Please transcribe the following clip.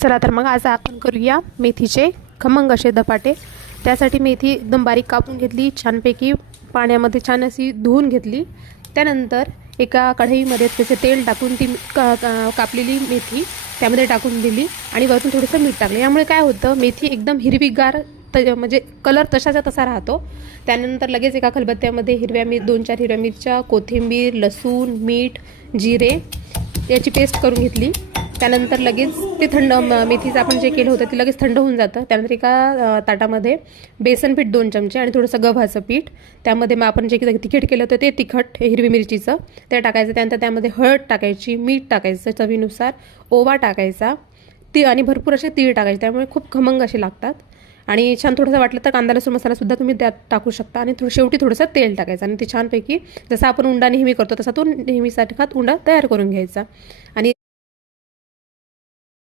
चला तर मग आज आपण करूया मेथीचे खमंग असे धपाटे। त्यासाठी मेथी एकदम बारीक कापून घेतली, छानपैकी पाण्यामध्ये छान अशी धुवून घेतली। त्यानंतर एका कढईमध्ये त्याचे तेल टाकून ती कापलेली मेथी त्यामध्ये टाकून दिली आणि वरून थोडंसं मीठ टाकलं। यामुळे काय होतं, मेथी एकदम हिरवीगार म्हणजे कलर तशाचा तसा राहतो। त्यानंतर लगेच एका खलबत्त्यामध्ये 2-4 हिरव्या मिरच्या, कोथिंबीर, लसूण, मीठ, जिरे याची पेस्ट करून घेतली। त्यानंतर लगेच ते थंड मेथीचं आपण जे केलं होतं ते लगेच थंड होऊन जातं। त्यानंतर एका ताटामध्ये बेसन पीठ 2 चमचे आणि थोडंसं गव्हाचं पीठ, त्यामध्ये मग आपण जे तिखट केलं होतं ते तिखट हिरवी मिरचीचं ते टाकायचं। त्यानंतर त्यामध्ये हळद टाकायची, मीठ टाकायचं चवीनुसार, ओवा टाकायचा, आणि भरपूर असे तीळ टाकायचे, त्यामुळे खूप खमंग असे लागतात। आणि छान थोडंसं वाटलं तर कांदा लसूण मसालासुद्धा तुम्ही त्यात टाकू शकता। आणि शेवटी थोडंसं तेल टाकायचं आणि ते छानपैकी जसं आपण उंडा नेहमी करतो तसा तो नेहमीसारखाच उंडा तयार करून घ्यायचा। आणि